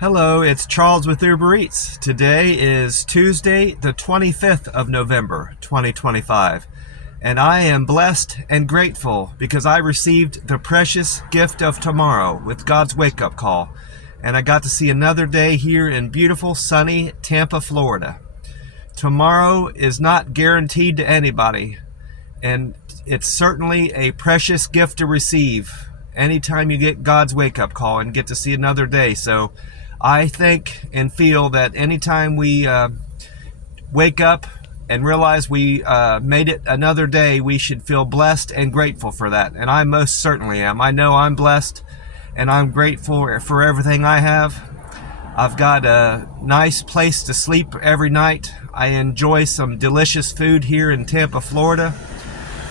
Hello, it's Charles with Uber Eats. Today is Tuesday, the 25th of November, 2025. And I am blessed and grateful because I received the precious gift of tomorrow with God's wake-up call. And I got to see another day here in beautiful, sunny Tampa, Florida. Tomorrow is not guaranteed to anybody, and it's certainly a precious gift to receive anytime you get God's wake-up call and get to see another day. So I think and feel that anytime we wake up and realize we made it another day, we should feel blessed and grateful for that. And I most certainly am. I know I'm blessed and I'm grateful for everything I have. I've got a nice place to sleep every night. I enjoy some delicious food here in Tampa, Florida.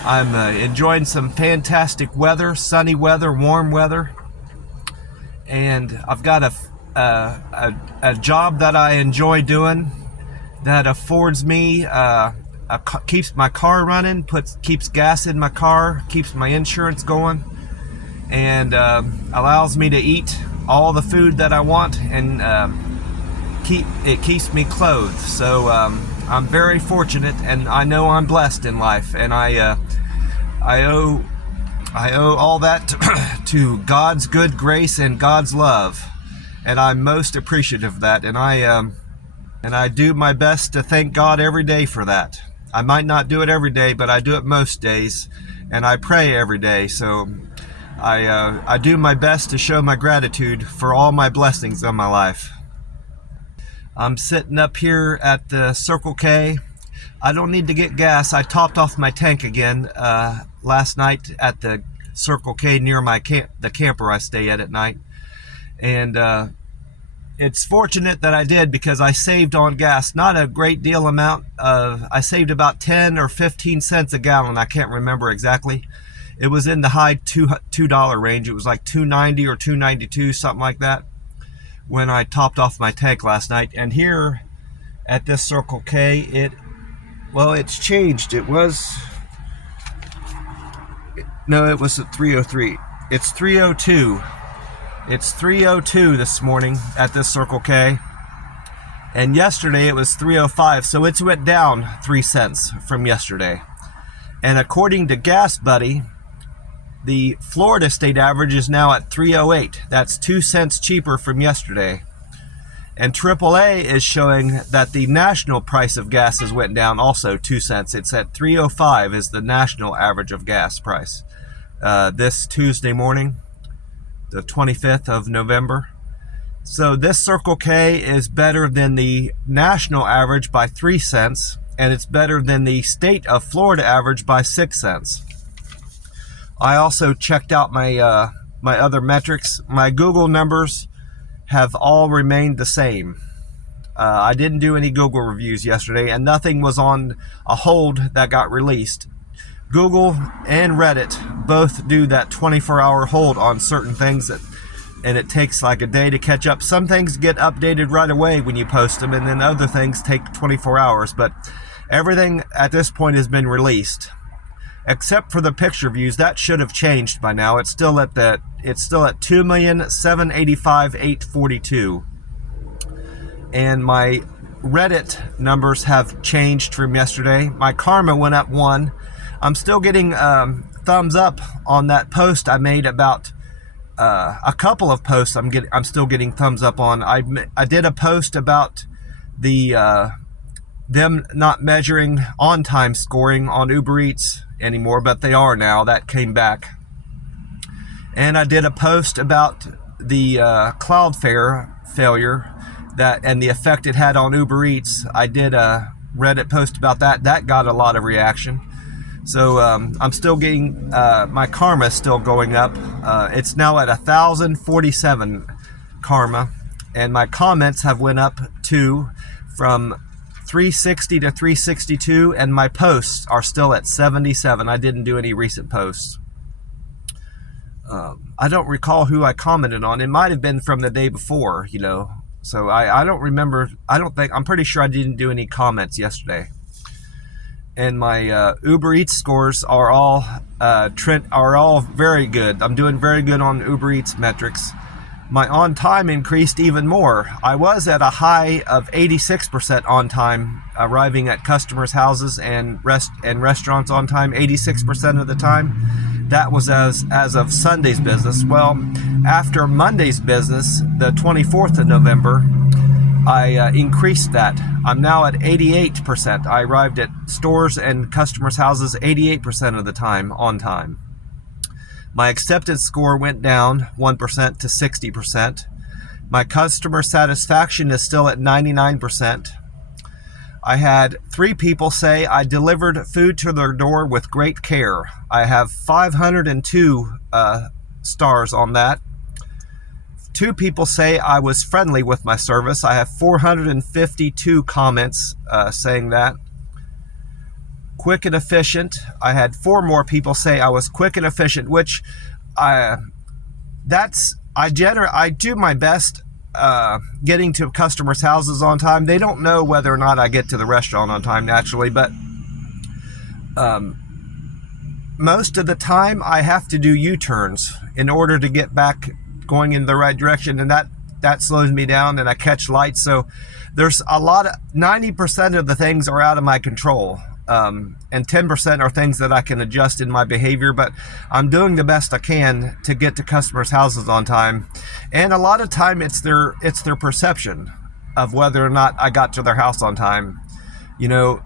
I'm enjoying some fantastic weather, sunny weather, warm weather. And I've got a job that I enjoy doing that affords me, keeps my car running, keeps gas in my car, keeps my insurance going, and allows me to eat all the food that I want, and it keeps me clothed. So I'm very fortunate, and I know I'm blessed in life, and I owe all that to God's good grace and God's love. And I'm most appreciative of that, and I do my best to thank God every day for that. I might not do it every day, but I do it most days, and I pray every day. So I do my best to show my gratitude for all my blessings in my life. I'm sitting up here at the Circle K. I don't need to get gas. I topped off my tank again last night at the Circle K near the camper I stay at night. And it's fortunate that I did, because I saved on gas. Not a great deal amount. I saved about 10 or 15 cents a gallon. I can't remember exactly. It was in the high $2 range. It was like $2.90 or $2.92, something like that, when I topped off my tank last night. And here at this Circle K, it's changed. It was at 303. It's 302. It's 302 this morning at this Circle K, and yesterday it was 305, so it's went down 3 cents from yesterday. And according to Gas Buddy, the Florida state average is now at 308. That's 2 cents cheaper from yesterday. And AAA is showing that the national price of gas has went down also 2 cents. It's at 305 is the national average of gas price this Tuesday morning, the 25th of November. So this Circle K is better than the national average by 3 cents, and it's better than the state of Florida average by 6 cents. I also checked out my my other metrics. My Google numbers have all remained the same. I didn't do any Google reviews yesterday, and nothing was on a hold that got released. Google and Reddit both do that 24-hour hold on certain things, and it takes like a day to catch up. Some things get updated right away when you post them, and then other things take 24 hours. But everything at this point has been released, except for the picture views. That should have changed by now. It's still at 2,785,842, and my Reddit numbers have changed from yesterday. My karma went up 1. I'm still getting thumbs up on that post I made about a couple of posts. I'm still getting thumbs up on. I did a post about the them not measuring on-time scoring on Uber Eats anymore, but they are now. That came back. And I did a post about the Cloudflare failure and the effect it had on Uber Eats. I did a Reddit post about that. That got a lot of reaction. So I'm still getting, my karma is still going up. It's now at 1,047 karma, and my comments have went up too, from 360 to 362, and my posts are still at 77. I didn't do any recent posts. I don't recall who I commented on. It might have been from the day before, So I don't remember. I'm pretty sure I didn't do any comments yesterday. And my Uber Eats scores are all very good. I'm doing very good on Uber Eats metrics. my on time increased even more. I was at a high of 86% on time, arriving at customers' houses and restaurants on time 86% of the time. That was as of Sunday's business. Well, after Monday's business, the 24th of November, I increased that. I'm now at 88%. I arrived at stores and customers' houses 88% of the time on time. My acceptance score went down 1% to 60%. My customer satisfaction is still at 99%. I had 3 people say I delivered food to their door with great care. I have 502 stars on that. 2 people say I was friendly with my service. I have 452 comments saying that. Quick and efficient. I had 4 more people say I was quick and efficient, which I do my best getting to customers' houses on time. They don't know whether or not I get to the restaurant on time naturally, but most of the time I have to do U-turns in order to get back going in the right direction, and that slows me down, and I catch lights. So there's a lot of 90% of the things are out of my control. And 10% are things that I can adjust in my behavior, but I'm doing the best I can to get to customers' houses on time. And a lot of time it's their perception of whether or not I got to their house on time. You know,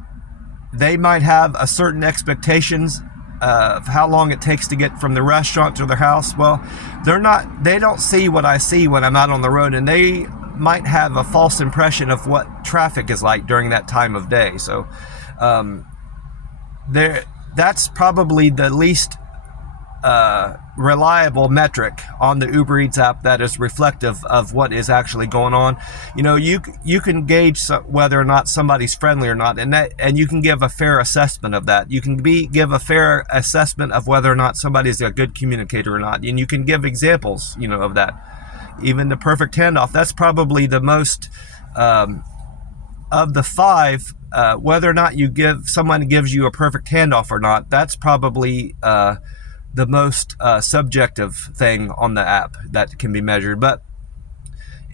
they might have a certain expectations of how long it takes to get from the restaurant to their house. Well, they don't see what I see when I'm out on the road, and they might have a false impression of what traffic is like during that time of day. So, that's probably the least reliable metric on the Uber Eats app that is reflective of what is actually going on. You know, you can gauge whether or not somebody's friendly or not, and you can give a fair assessment of that. You can give a fair assessment of whether or not somebody's a good communicator or not, and you can give examples, you know, of that. Even the perfect handoff, that's probably the most of the 5. Whether or not someone gives you a perfect handoff or not, that's probably the most subjective thing on the app that can be measured. But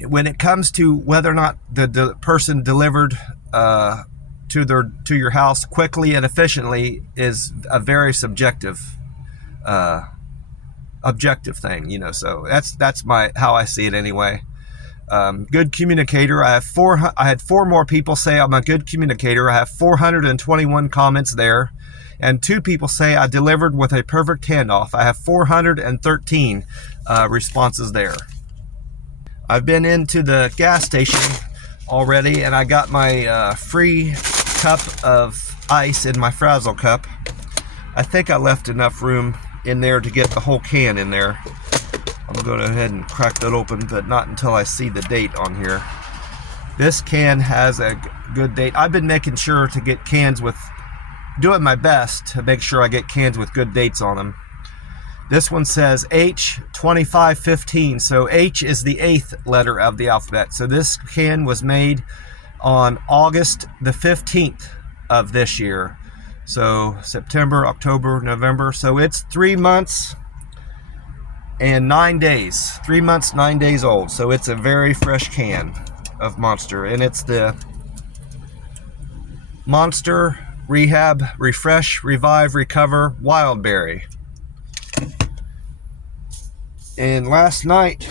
when it comes to whether or not the person delivered to your house quickly and efficiently is a very subjective objective thing, you know. So that's how I see it anyway. Good communicator. I had 4 more people say I'm a good communicator. I have 421 comments there, and 2 people say I delivered with a perfect handoff. I have 413 responses there. I've been into the gas station already, and I got my free cup of ice in my Frazzle cup. I think I left enough room in there to get the whole can in there. I'm going to go ahead and crack that open, but not until I see the date on here. This can has a good date. I've been making sure to get cans doing my best to make sure I get cans with good dates on them. This one says H2515, so H is the 8th letter of the alphabet. So this can was made on August the 15th of this year. So September, October, November. So it's 3 months and 9 days. 3 months, 9 days old. So it's a very fresh can of Monster. And it's the Monster Rehab, Refresh, Revive, Recover Wild Berry. And last night,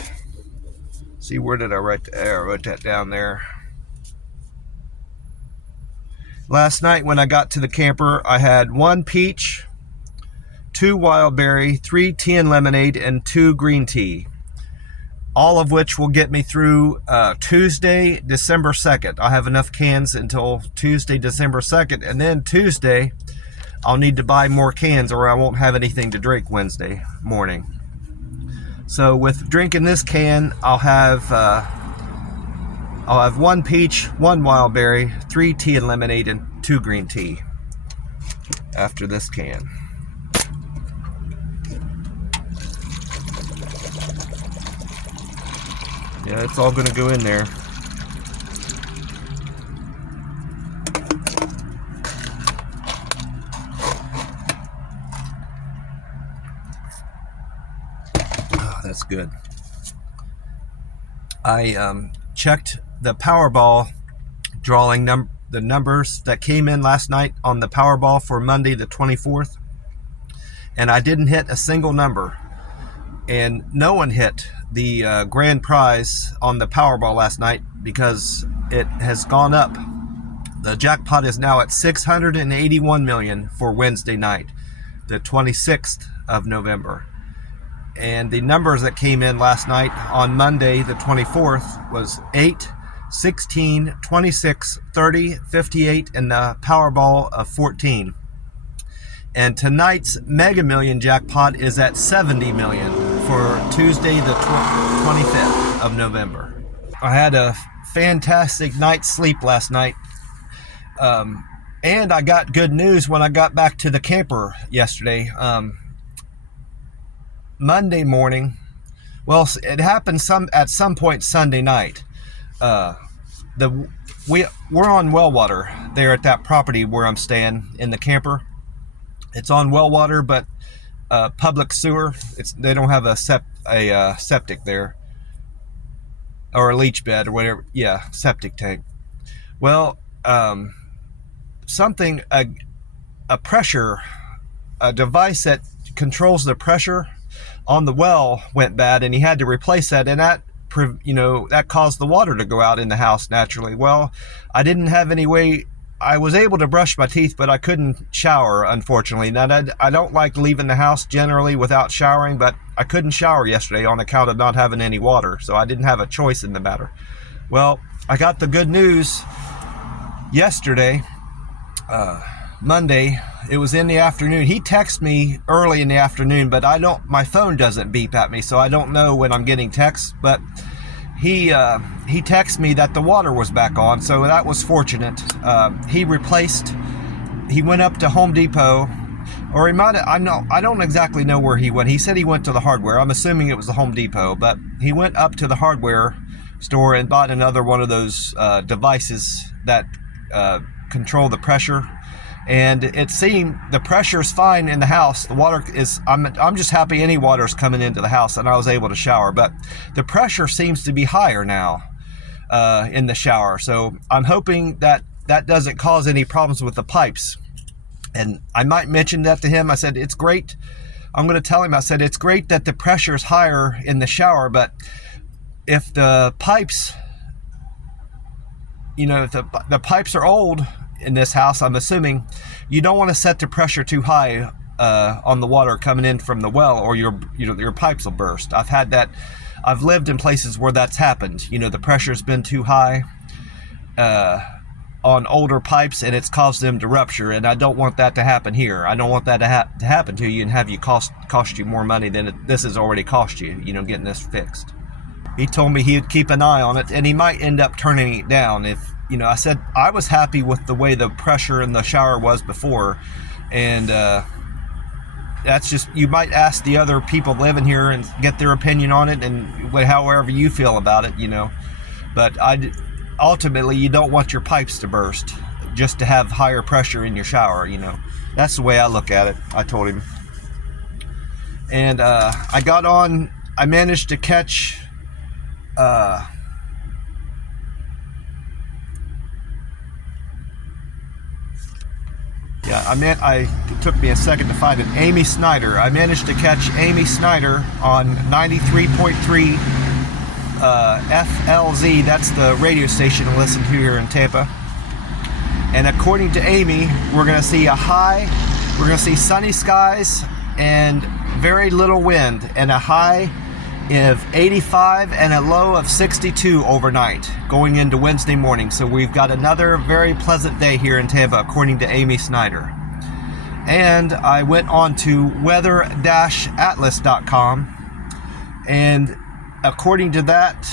see, where did I write that? I wrote that down there. Last night when I got to the camper, I had 1 peach, 2 wild berry, 3 tea and lemonade, and 2 green tea. All of which will get me through Tuesday, December 2nd. I have enough cans until Tuesday, December 2nd. And then Tuesday, I'll need to buy more cans or I won't have anything to drink Wednesday morning. So with drinking this can, I'll have 1 peach, 1 wild berry, 3 tea and lemonade, and 2 green tea after this can. Yeah, it's all going to go in there. Oh, that's good. I checked the Powerball drawing the numbers that came in last night on the Powerball for Monday the 24th, and I didn't hit a single number. And no one hit the grand prize on the Powerball last night because it has gone up. The jackpot is now at $681 million for Wednesday night, the 26th of November. And the numbers that came in last night on Monday, the 24th, was 8, 16, 26, 30, 58, and the Powerball of 14. And tonight's Mega Million jackpot is at $70 million for Tuesday, the 25th of November. I had a fantastic night's sleep last night. And I got good news when I got back to the camper yesterday. Monday morning, well, it happened at some point Sunday night. We're on well water there at that property where I'm staying in the camper. It's on well water, but public sewer. They don't have a septic there, or a leach bed or whatever. Yeah, septic tank. Well, a device that controls the pressure on the well went bad, and he had to replace that, and that caused the water to go out in the house naturally. Well, I didn't have any way. I was able to brush my teeth, but I couldn't shower, unfortunately. Now, I don't like leaving the house generally without showering, but I couldn't shower yesterday on account of not having any water, so I didn't have a choice in the matter. Well, I got the good news yesterday, Monday. It was in the afternoon. He texted me early in the afternoon, but my phone doesn't beep at me, so I don't know when I'm getting texts, but he texted me that the water was back on, so that was fortunate. He went up to Home Depot, or I don't exactly know where he went. He said he went to the hardware. I'm assuming it was the Home Depot, but he went up to the hardware store and bought another one of those devices that control the pressure. And it seemed the pressure's fine in the house. The water is, I'm just happy any water's coming into the house, and I was able to shower. But the pressure seems to be higher now in the shower. So I'm hoping that doesn't cause any problems with the pipes. And I might mention that to him. I said, it's great. I'm going to tell him, I said, it's great that the pressure's higher in the shower, but if the pipes, if the pipes are old in this house, I'm assuming, you don't want to set the pressure too high on the water coming in from the well, or your pipes will burst. I've had that. I've lived in places where that's happened. The pressure's been too high on older pipes, and it's caused them to rupture, and I don't want that to happen here. I don't want that to happen to you and have you cost you more money than this has already cost you, getting this fixed. He told me he'd keep an eye on it, and he might end up turning it down if, I said I was happy with the way the pressure in the shower was before, and that's just, you might ask the other people living here and get their opinion on it, and however you feel about it, But ultimately, you don't want your pipes to burst just to have higher pressure in your shower, That's the way I look at it, I told him. And I managed to catch it took me a second to find it. Amy Snyder. I managed to catch Amy Snyder on 93.3 FLZ. That's the radio station to listen to here in Tampa. And according to Amy, we're going to see we're going to see sunny skies and very little wind, and a high of 85 and a low of 62 overnight going into Wednesday morning. So we've got another very pleasant day here in Tampa, according to Amy Snyder. And I went on to weather-atlas.com, and according to that,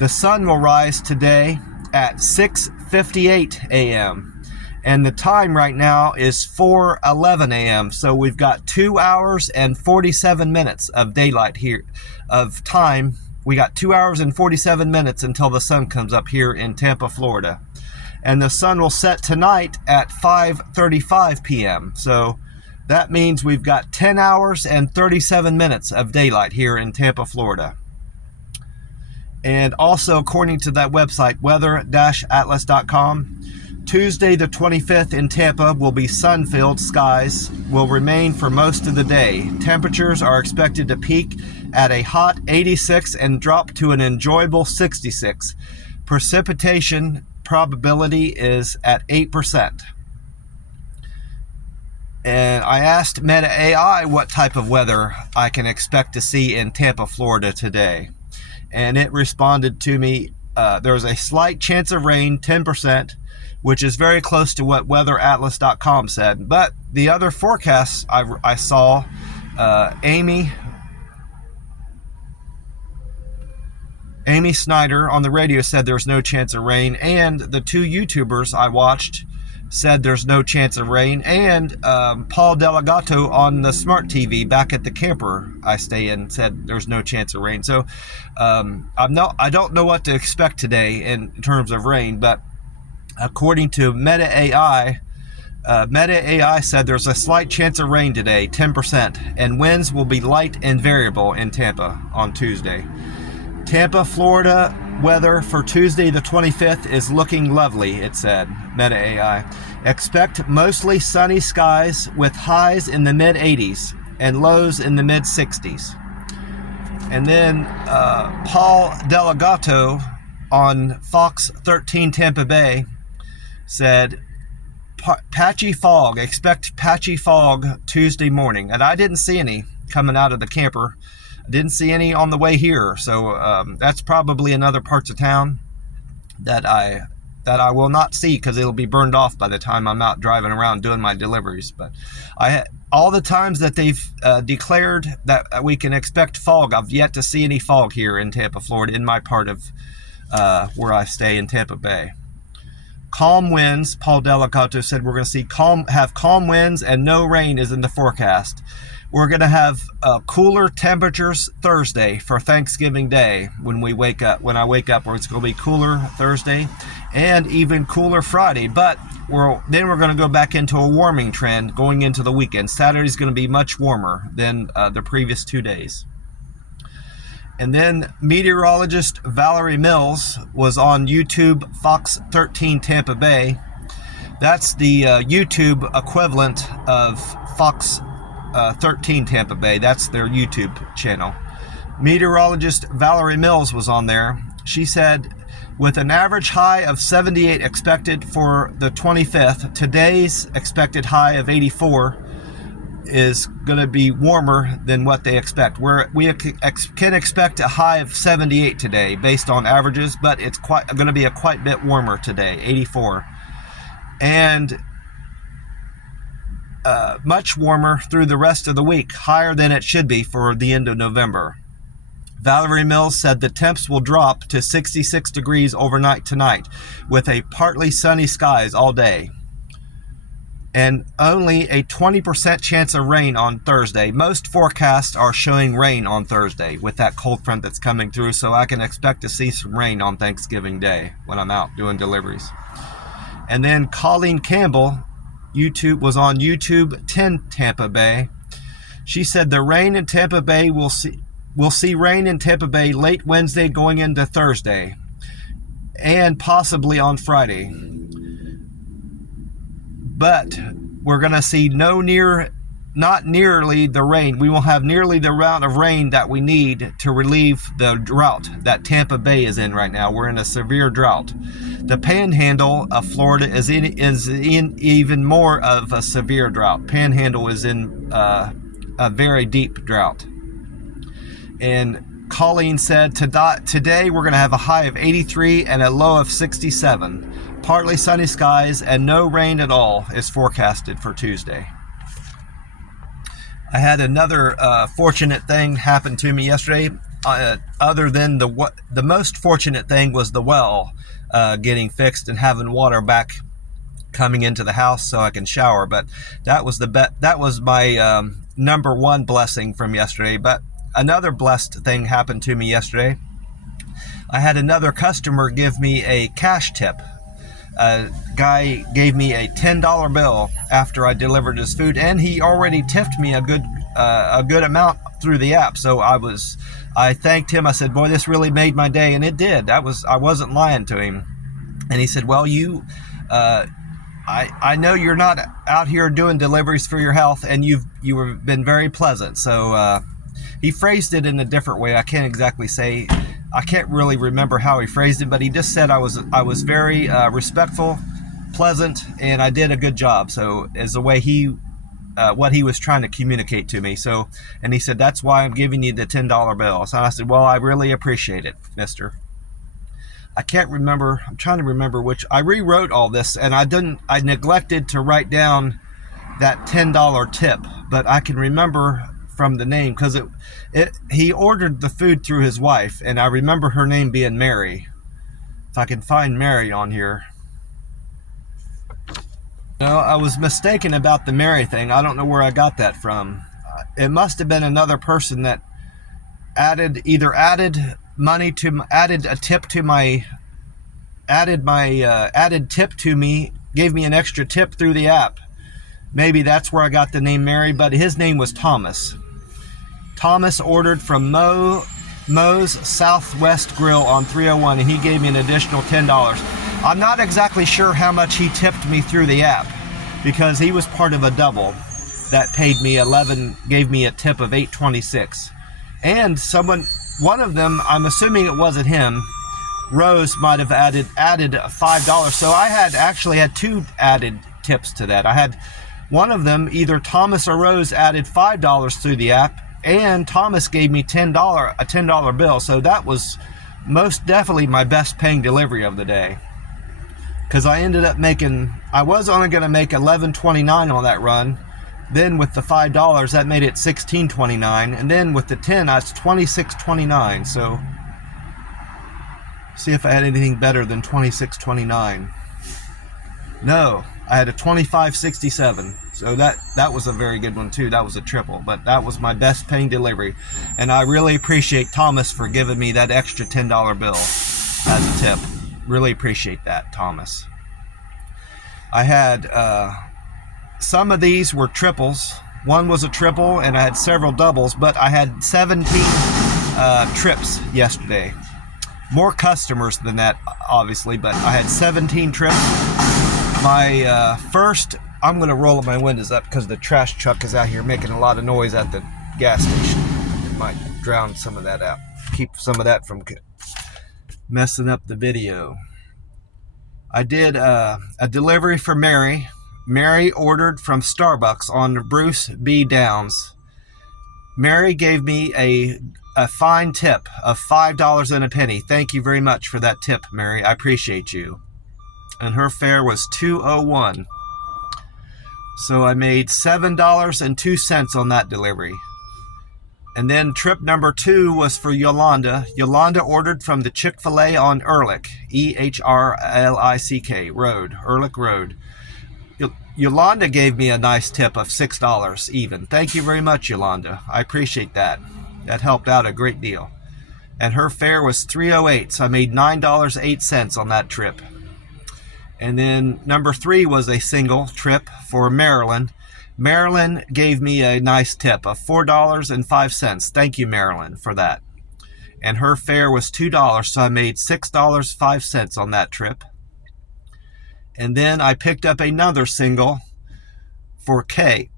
the sun will rise today at 6:58 a.m. and the time right now is 4:11 a.m. So we've got 2 hours and 47 minutes of daylight here, of time. We got 2 hours and 47 minutes until the sun comes up here in Tampa, Florida. And the sun will set tonight at 5:35 p.m. So that means we've got 10 hours and 37 minutes of daylight here in Tampa, Florida. And also, according to that website, weather-atlas.com, Tuesday the 25th in Tampa will be sun-filled skies, will remain for most of the day. Temperatures are expected to peak at a hot 86 and drop to an enjoyable 66. Precipitation probability is at 8%. And I asked Meta AI what type of weather I can expect to see in Tampa, Florida today. And it responded to me, there's a slight chance of rain, 10%, which is very close to what weather-atlas.com said. But the other forecasts I saw, Amy Snyder on the radio said there's no chance of rain, and the two YouTubers I watched said there's no chance of rain, and Paul Delegato on the smart TV back at the camper I stay in said there's no chance of rain. So I don't know what to expect today in terms of rain, but according to Meta AI said there's a slight chance of rain today, 10%, and winds will be light and variable in Tampa on Tuesday. Tampa, Florida weather for Tuesday the 25th is looking lovely, it said, Meta AI. Expect mostly sunny skies with highs in the mid-80s and lows in the mid-60s. And then Paul Delegato on Fox 13 Tampa Bay said, patchy fog, expect patchy fog Tuesday morning. And I didn't see any coming out of the camper. I didn't see any on the way here. So that's probably in other parts of town that I will not see because it'll be burned off by the time I'm out driving around doing my deliveries. But all the times that they've declared that we can expect fog, I've yet to see any fog here in Tampa, Florida, in my part of where I stay in Tampa Bay. Calm winds, Paul Delegato said we're going to have calm winds and no rain is in the forecast. We're going to have cooler temperatures Thursday for Thanksgiving Day when I wake up, where it's going to be cooler Thursday and even cooler Friday. But then we're going to go back into a warming trend going into the weekend. Saturday's going to be much warmer than the previous 2 days. And then meteorologist Valerie Mills was on YouTube, Fox 13 Tampa Bay. That's the YouTube equivalent of Fox 13 Tampa Bay. That's their YouTube channel. Meteorologist Valerie Mills was on there. She said, with an average high of 78 expected for the 25th, today's expected high of 84 is going to be warmer than what they expect. We can expect a high of 78 today based on averages, but it's going to be quite bit warmer today, 84. And much warmer through the rest of the week, higher than it should be for the end of November. Valerie Mills said the temps will drop to 66 degrees overnight tonight with a partly sunny skies all day. And only a 20% chance of rain on Thursday. Most forecasts are showing rain on Thursday with that cold front that's coming through, so I can expect to see some rain on Thanksgiving Day when I'm out doing deliveries. And then Colleen Campbell was on YouTube 10 Tampa Bay. She said the rain in Tampa Bay we'll see rain in Tampa Bay late Wednesday going into Thursday and possibly on Friday. But we're going to see not nearly the rain. We will have nearly the amount of rain that we need to relieve the drought that Tampa Bay is in right now. We're in a severe drought. The panhandle of Florida is in even more of a severe drought. Panhandle is in a very deep drought. And Colleen said today we're going to have a high of 83 and a low of 67. Partly sunny skies and no rain at all is forecasted for Tuesday. I had another fortunate thing happen to me yesterday. Other than the most fortunate thing was the well getting fixed and having water back coming into the house so I can shower. But that was my number one blessing from yesterday. But another blessed thing happened to me yesterday. I had another customer give me a cash tip. A guy gave me a $10 bill after I delivered his food, and he already tipped me a good amount through the app. So I thanked him. I said, boy, this really made my day. And it did. I wasn't lying to him. And he said, well, I know you're not out here doing deliveries for your health, and you've been very pleasant. So he phrased it in a different way. I can't exactly say, I can't really remember how he phrased it, but he just said I was very respectful, pleasant, and I did a good job. So as the way what he was trying to communicate to me. So, and he said, that's why I'm giving you the $10 bill. So I said, well, I really appreciate it, mister. I can't remember. I'm trying to remember which. I rewrote all this, and I neglected to write down that $10 tip, but I can remember from the name, because he ordered the food through his wife, and I remember her name being Mary. If I can find Mary on here. No, I was mistaken about the Mary thing. I don't know where I got that from. It must have been another person that added a tip to my added tip to me, gave me an extra tip through the app. Maybe that's where I got the name Mary, but his name was Thomas. Thomas ordered from Moe's Southwest Grill on 301, and he gave me an additional $10. I'm not exactly sure how much he tipped me through the app, because he was part of a double that paid me gave me a tip of $8.26. And one of them, I'm assuming it wasn't him, Rose might have added $5. So I actually had two added tips to that. I had one of them, either Thomas or Rose, added $5 through the app, and Thomas gave me a $10 bill. So that was most definitely my best paying delivery of the day, because I ended up I was only going to make $11.29 on that run. Then with the $5, that made it $16.29, and then with the 10, that's $26.29. So see if I had anything better than $26.29. No, I had a $25.67. So that was a very good one too. That was a triple, but that was my best paying delivery, and I really appreciate Thomas for giving me that extra $10 bill as a tip. Really appreciate that, Thomas. I had some of these were triples. One was a triple, and I had several doubles, but I had 17 trips yesterday. More customers than that, obviously, but I had 17 trips. My first, I'm going to roll my windows up because the trash truck is out here making a lot of noise at the gas station. It might drown some of that out. Keep some of that from messing up the video. I did a delivery for Mary. Mary ordered from Starbucks on Bruce B. Downs. Mary gave me a fine tip of $5 and a penny. Thank you very much for that tip, Mary. I appreciate you. And her fare was $2.01. So I made $7.02 on that delivery. And then trip number 2 was for Yolanda. Yolanda ordered from the Chick-fil-A on Ehrlich, Ehrlick Road, Ehrlich Road. Yolanda gave me a nice tip of $6 even. Thank you very much, Yolanda. I appreciate that. That helped out a great deal. And her fare was $3.08, so I made $9.08 on that trip. And then number 3 was a single trip for Marilyn. Marilyn gave me a nice tip of $4.05. Thank you, Marilyn, for that. And her fare was $2, so I made $6.05 on that trip. And then I picked up another single for Kay.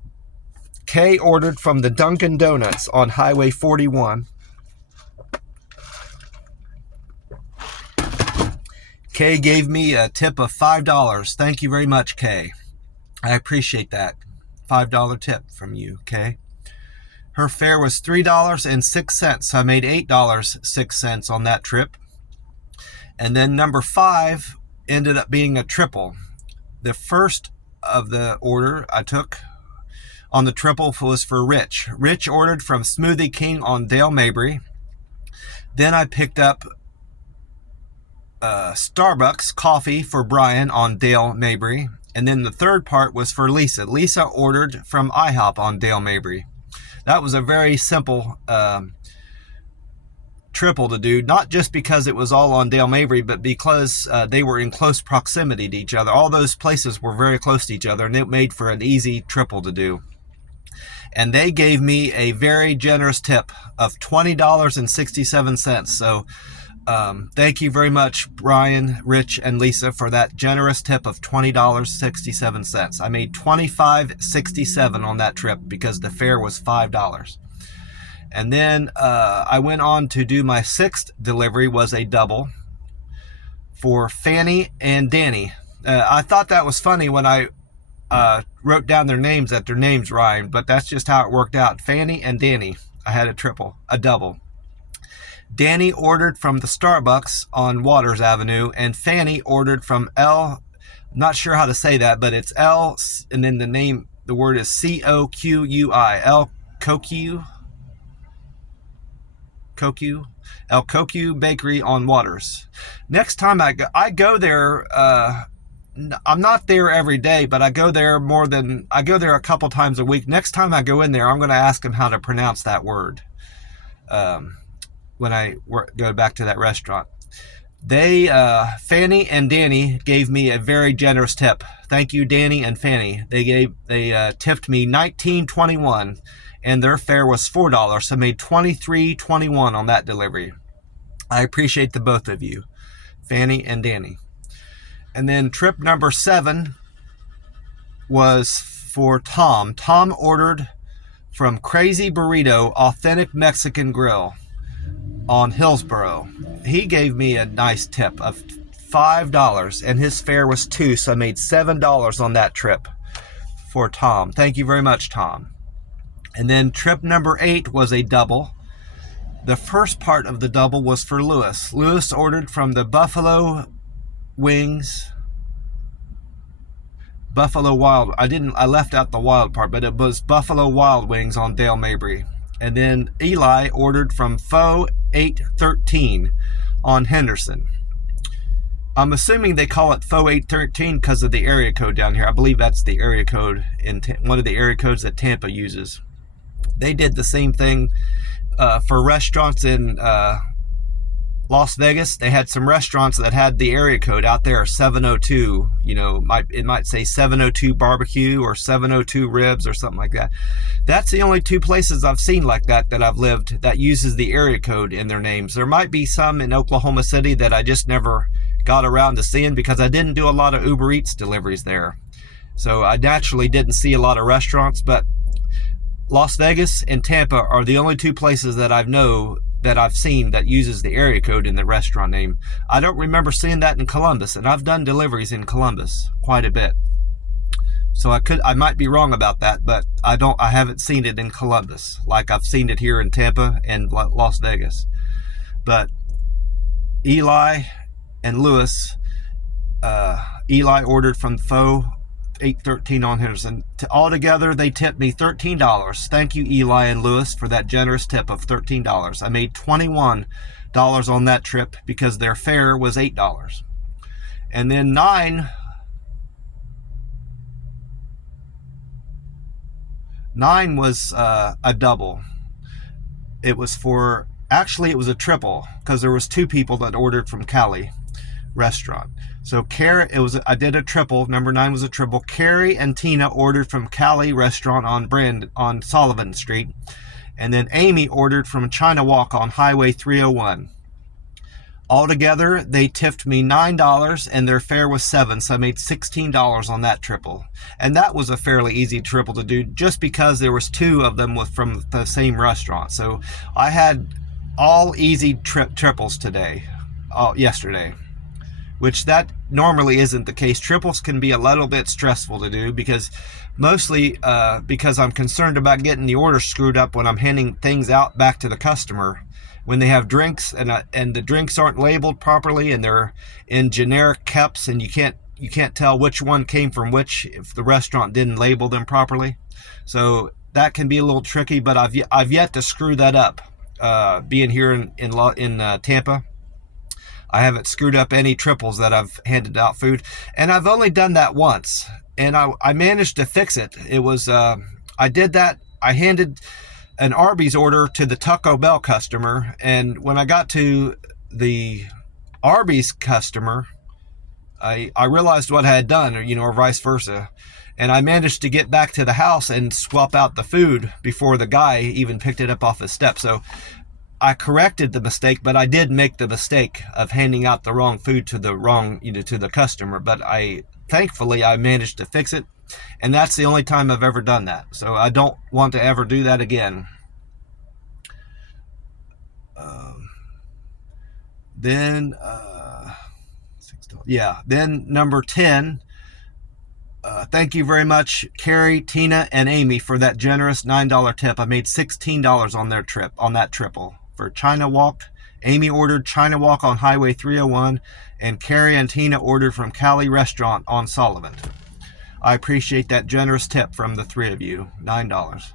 Kay ordered from the Dunkin' Donuts on Highway 41. Kay gave me a tip of $5. Thank you very much, Kay. I appreciate that. $5 tip from you, Kay. Her fare was $3.06, so I made $8.06 on that trip. And then number 5 ended up being a triple. The first of the order I took on the triple was for Rich. Rich ordered from Smoothie King on Dale Mabry. Then I picked up Starbucks coffee for Brian on Dale Mabry. And then the third part was for Lisa. Lisa ordered from IHOP on Dale Mabry. That was a very simple triple to do, not just because it was all on Dale Mabry, but because they were in close proximity to each other. All those places were very close to each other, and it made for an easy triple to do. and they gave me a very generous tip of $20.67. So thank you very much, Brian, Rich, and Lisa, for that generous tip of $20.67. I made $25.67 on that trip because the fare was $5. And then I went on to do my sixth delivery, was a double for Fanny and Danny. I thought that was funny when I wrote down their names, that their names rhymed, but that's just how it worked out. Fanny and Danny. I had a double. Danny ordered from the Starbucks on Waters Avenue, and Fanny ordered from I'm not sure how to say that, but it's L, and then the word is Coqui, El Coqui Bakery on Waters. Next time I go there, I'm not there every day, but I go there a couple times a week. Next time I go in there, I'm going to ask them how to pronounce that word when I go back to that restaurant. Fanny and Danny gave me a very generous tip. Thank you, Danny and Fanny. They tipped me $19.21, and their fare was $4, so I made $23.21 on that delivery. I appreciate the both of you, Fanny and Danny. And then trip number 7 was for Tom. Tom ordered from Crazy Burrito Authentic Mexican Grill on Hillsboro. He gave me a nice tip of $5, and his fare was $2, so I made $7 on that trip for Tom. Thank you very much, Tom. And then trip number 8 was a double. The first part of the double was for Lewis. Lewis ordered from the Buffalo Wild. I left out the wild part, but it was Buffalo Wild Wings on Dale Mabry. And then Eli ordered from Pho 813 on Henderson. I'm assuming they call it Pho 813 because of the area code down here. I believe that's the area code one of the area codes that Tampa uses. They did the same thing for restaurants in Las Vegas. They had some restaurants that had the area code out there, 702. It might say 702 barbecue or 702 ribs or something like that. That's the only 2 places I've seen like that I've lived that uses the area code in their names. There might be some in Oklahoma City that I just never got around to seeing because I didn't do a lot of Uber Eats deliveries there. So I naturally didn't see a lot of restaurants, but Las Vegas and Tampa are the only 2 places that I've seen that uses the area code in the restaurant name. I don't remember seeing that in Columbus, and I've done deliveries in Columbus quite a bit. So I might be wrong about that, but I haven't seen it in Columbus like I've seen it here in Tampa and Las Vegas. But Eli and Lewis, Eli ordered from Pho 813 on Henderson. Altogether, they tipped me $13. Thank you, Eli and Lewis, for that generous tip of $13. I made $21 on that trip because their fare was $8. And then 9 was a double. It was a triple because there was 2 people that ordered from Cali restaurant. So I did a triple. Number 9 was a triple. Carrie and Tina ordered from Cali restaurant on Sullivan Street, and then Amy ordered from China Walk on Highway 301. Altogether, they tipped me $9, and their fare was $7, so I made $16 on that triple. And that was a fairly easy triple to do, just because there was 2 of them from the same restaurant. So I had all easy triples yesterday. Which that normally isn't the case. Triples can be a little bit stressful to do because I'm concerned about getting the order screwed up when I'm handing things out back to the customer. When they have drinks and the drinks aren't labeled properly and they're in generic cups and you can't tell which one came from which if the restaurant didn't label them properly. So that can be a little tricky, but I've yet to screw that up. Being here in Tampa, I haven't screwed up any triples that I've handed out food, and I've only done that once, and I managed to fix it. It was I did that. I handed an Arby's order to the Taco Bell customer, and when I got to the Arby's customer, I realized what I had done, or vice versa, And I managed to get back to the house and swap out the food before the guy even picked it up off his step. So I corrected the mistake, but I did make the mistake of handing out the wrong food to the wrong, to the customer. But thankfully, I managed to fix it. And that's the only time I've ever done that. So I don't want to ever do that again. Then number 10. Thank you very much, Carrie, Tina, and Amy, for that generous $9 tip. I made $16 on that triple for China Walk. Amy ordered China Walk on Highway 301, and Carrie and Tina ordered from Cali Restaurant on Sullivan. I appreciate that generous tip from the three of you, $9.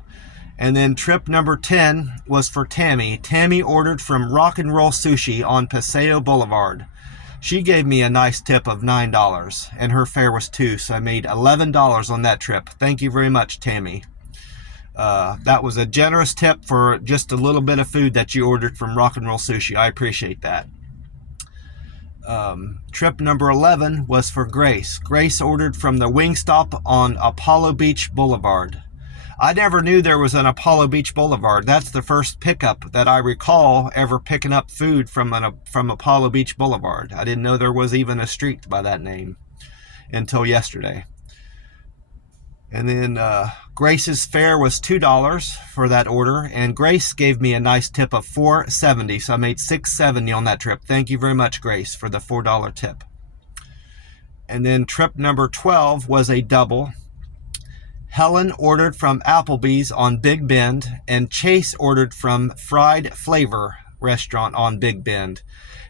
And then trip number 10 was for Tammy. Tammy ordered from Rock and Roll Sushi on Paseo Boulevard. She gave me a nice tip of $9, and her fare was $2, so I made $11 on that trip. Thank you very much, Tammy. That was a generous tip for just a little bit of food that you ordered from Rock and Roll Sushi. I appreciate that. Trip number 11 was for Grace. Grace ordered from the Wingstop on Apollo Beach Boulevard. I never knew there was an Apollo Beach Boulevard. That's the first pickup that I recall ever picking up food from Apollo Beach Boulevard. I didn't know there was even a street by that name until yesterday. And then Grace's fare was $2 for that order, and Grace gave me a nice tip of $4.70, so I made $6.70 on that trip. Thank you very much, Grace, for the $4 tip. And then trip number 12 was a double. Helen ordered from Applebee's on Big Bend, and Chase ordered from Fried Flavor Restaurant on Big Bend.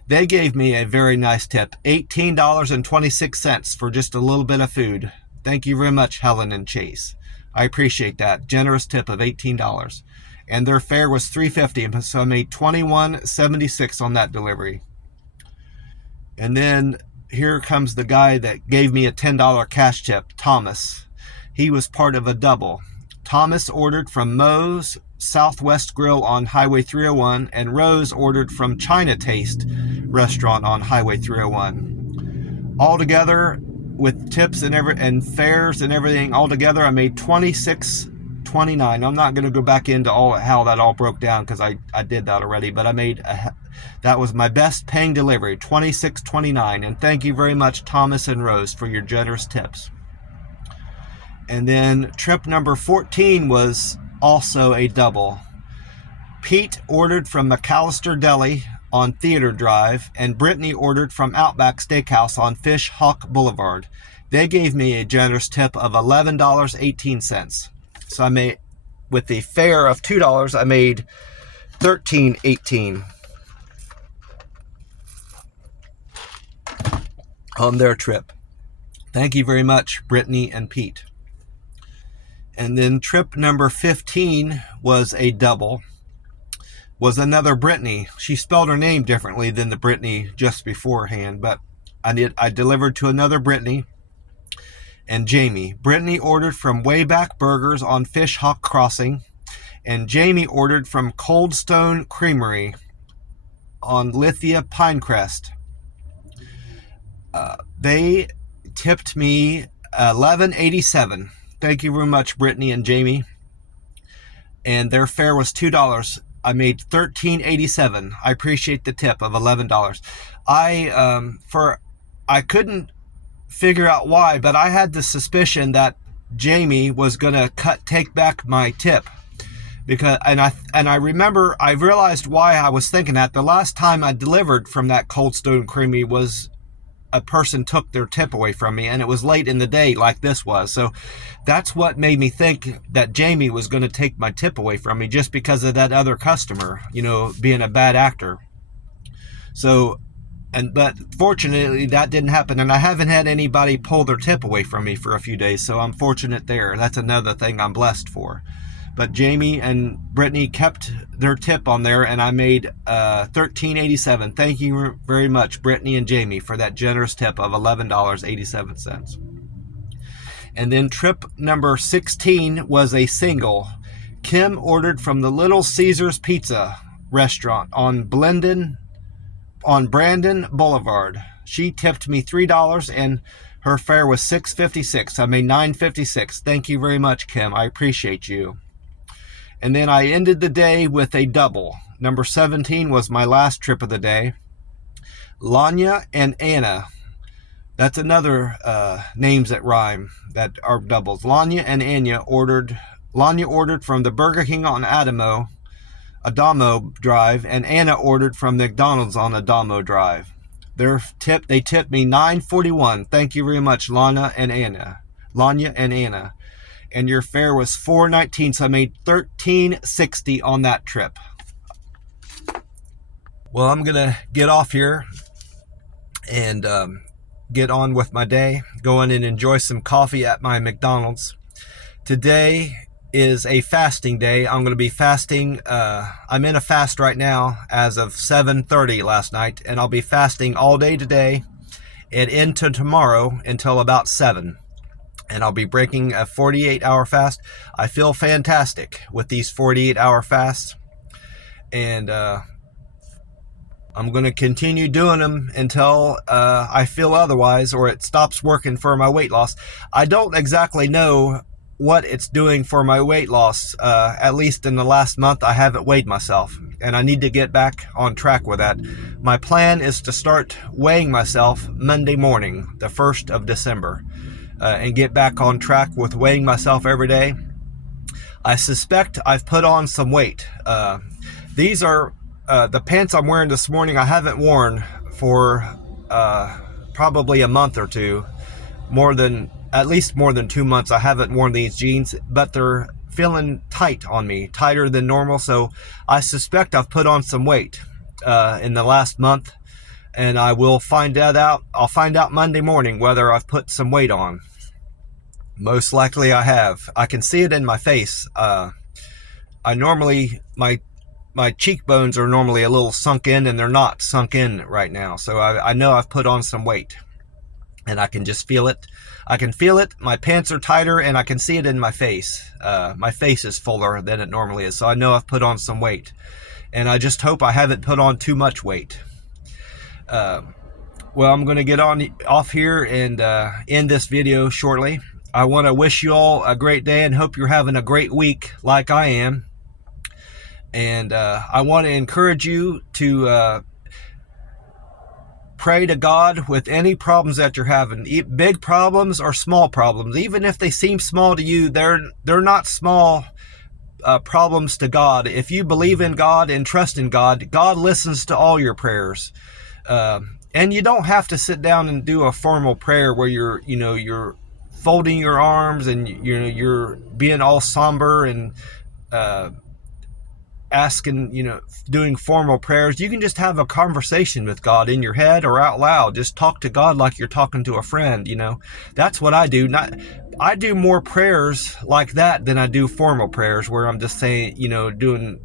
They gave me a very nice tip, $18.26 for just a little bit of food. Thank you very much, Helen and Chase. I appreciate that. Generous tip of $18. And their fare was $3.50, so I made $21.76 on that delivery. And then here comes the guy that gave me a $10 cash tip, Thomas. He was part of a double. Thomas ordered from Moe's Southwest Grill on Highway 301, and Rose ordered from China Taste Restaurant on Highway 301. Altogether, with tips and fares and everything altogether, I made $26.29. I'm not going to go back into how that all broke down because I did that already, but that was my best paying delivery, $26.29. And thank you very much, Thomas and Rose, for your generous tips. And then trip number 14 was also a double. Pete ordered from McAllister Deli on Theater Drive, and Brittany ordered from Outback Steakhouse on Fish Hawk Boulevard. They gave me a generous tip of $11.18. So I made, with the fare of $2, I made $13.18 on their trip. Thank you very much, Brittany and Pete. And then trip number 15 was a double. Was another Brittany. She spelled her name differently than the Brittany just beforehand, but I delivered to another Brittany and Jamie. Brittany ordered from Wayback Burgers on Fish Hawk Crossing, and Jamie ordered from Cold Stone Creamery on Lithia Pinecrest. They tipped me $11.87. Thank you very much, Brittany and Jamie. And their fare was $2. I made $13.87. I appreciate the tip of $11. I couldn't figure out why, but I had the suspicion that Jamie was gonna take back my tip, because I remember, I realized why I was thinking that. The last time I delivered from that Cold Stone Creamery was a person took their tip away from me, and it was late in the day like this was. So that's what made me think that Jamie was going to take my tip away from me, just because of that other customer, being a bad actor. So, but fortunately that didn't happen, and I haven't had anybody pull their tip away from me for a few days, so I'm fortunate there. That's another thing I'm blessed for. But Jamie and Brittany kept their tip on there, and I made $13.87. Thank you very much, Brittany and Jamie, for that generous tip of $11.87. And then trip number 16 was a single. Kim ordered from the Little Caesars Pizza restaurant on Brandon Boulevard. She tipped me $3 and her fare was $6.56. I made $9.56. Thank you very much, Kim. I appreciate you. And then I ended the day with a double. Number 17 was my last trip of the day. Lanya and Anna. That's another names that rhyme that are doubles. Lanya and Anya ordered. Lanya ordered from the Burger King on Adamo Drive, and Anna ordered from McDonald's on Adamo Drive. They tipped me $9.41. Thank you very much, Lanya and Anna. And your fare was $4.19, so I made $13.60 on that trip. Well, I'm gonna get off here and get on with my day. Go in and enjoy some coffee at my McDonald's. Today is a fasting day. I'm going to be fasting. I'm in a fast right now as of 7:30 last night, and I'll be fasting all day today and into tomorrow until about 7. And I'll be breaking a 48-hour fast. I feel fantastic with these 48-hour fasts, and I'm going to continue doing them until I feel otherwise or it stops working for my weight loss. I don't exactly know what it's doing for my weight loss. At least in the last month, I haven't weighed myself, and I need to get back on track with that. My plan is to start weighing myself Monday morning, the 1st of December, and get back on track with weighing myself every day. I suspect I've put on some weight. These are the pants I'm wearing this morning. I haven't worn for probably a month or two, at least more than 2 months. I haven't worn these jeans, but they're feeling tight on me, tighter than normal. So I suspect I've put on some weight in the last month, and I will find that out. I'll find out Monday morning whether I've put some weight on. Most likely I have. I can see it in my face. My cheekbones are normally a little sunk in, and they're not sunk in right now. So I know I've put on some weight, and I can just feel it. I can feel it. My pants are tighter, and I can see it in my face. My face is fuller than it normally is, so I know I've put on some weight. And I just hope I haven't put on too much weight. Well, I'm going to get off here and end this video shortly. I want to wish you all a great day and hope you're having a great week like I am. And I want to encourage you to pray to God with any problems that you're having, big problems or small problems. Even if they seem small to you, they're not small problems to God. If you believe in God and trust in God, God listens to all your prayers. And you don't have to sit down and do a formal prayer where you're folding your arms and you're being all somber and asking, doing formal prayers. You can just have a conversation with God in your head or out loud. Just talk to God like you're talking to a friend. That's what I do. I do more prayers like that than I do formal prayers where I'm just saying, doing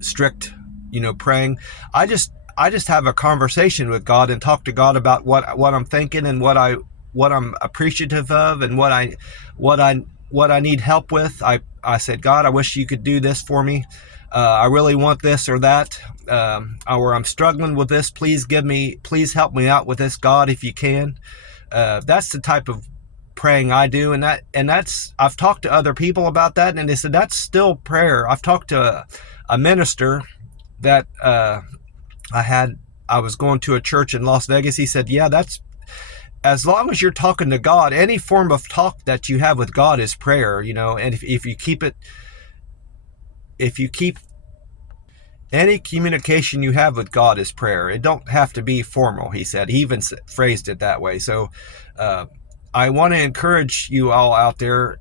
strict, praying. I just have a conversation with God and talk to God about what I'm thinking and what I'm appreciative of and what I need help with. I said, God, I wish you could do this for me. I really want this or that, or I'm struggling with this. Please help me out with this, God, if you can. That's the type of praying I do. And that's, I've talked to other people about that, and they said, that's still prayer. I've talked to a minister that, I was going to a church in Las Vegas. He said, yeah, that's, as long as you're talking to God, any form of talk that you have with God is prayer, and if you keep any communication you have with God is prayer. It don't have to be formal, he said. He even phrased it that way. So I want to encourage you all out there,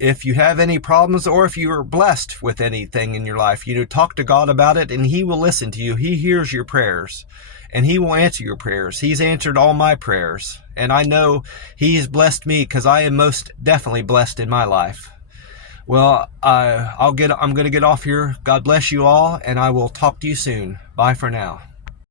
if you have any problems or if you are blessed with anything in your life, talk to God about it, and he will listen to you. He hears your prayers, and he will answer your prayers. He's answered all my prayers, and I know he has blessed me because I am most definitely blessed in my life. Well, I'm going to get off here. God bless you all, and I will talk to you soon. Bye for now.